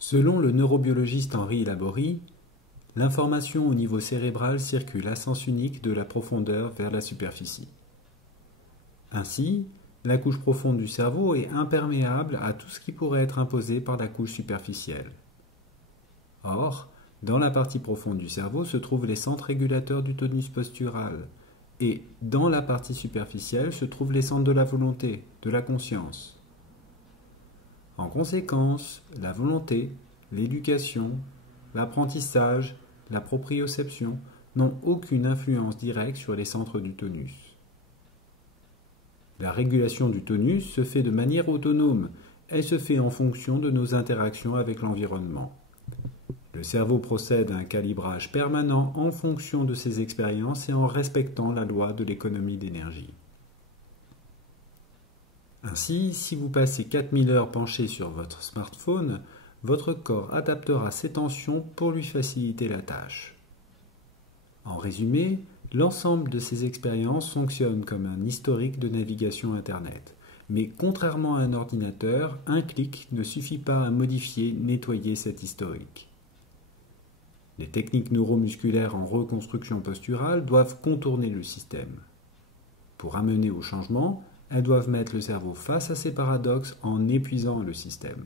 Selon le neurobiologiste Henri Laborie, l'information au niveau cérébral circule à sens unique de la profondeur vers la superficie. Ainsi, la couche profonde du cerveau est imperméable à tout ce qui pourrait être imposé par la couche superficielle. Or, dans la partie profonde du cerveau se trouvent les centres régulateurs du tonus postural, et dans la partie superficielle se trouvent les centres de la volonté, de la conscience. En conséquence, la volonté, l'éducation, l'apprentissage, la proprioception n'ont aucune influence directe sur les centres du tonus. La régulation du tonus se fait de manière autonome, elle se fait en fonction de nos interactions avec l'environnement. Le cerveau procède à un calibrage permanent en fonction de ses expériences et en respectant la loi de l'économie d'énergie. Ainsi, si vous passez 4000 heures penché sur votre smartphone, votre corps adaptera ses tensions pour lui faciliter la tâche. En résumé, l'ensemble de ces expériences fonctionne comme un historique de navigation Internet. Mais contrairement à un ordinateur, un clic ne suffit pas à modifier, nettoyer cet historique. Les techniques neuromusculaires en reconstruction posturale doivent contourner le système. Pour amener au changement, elles doivent mettre le cerveau face à ces paradoxes en épuisant le système.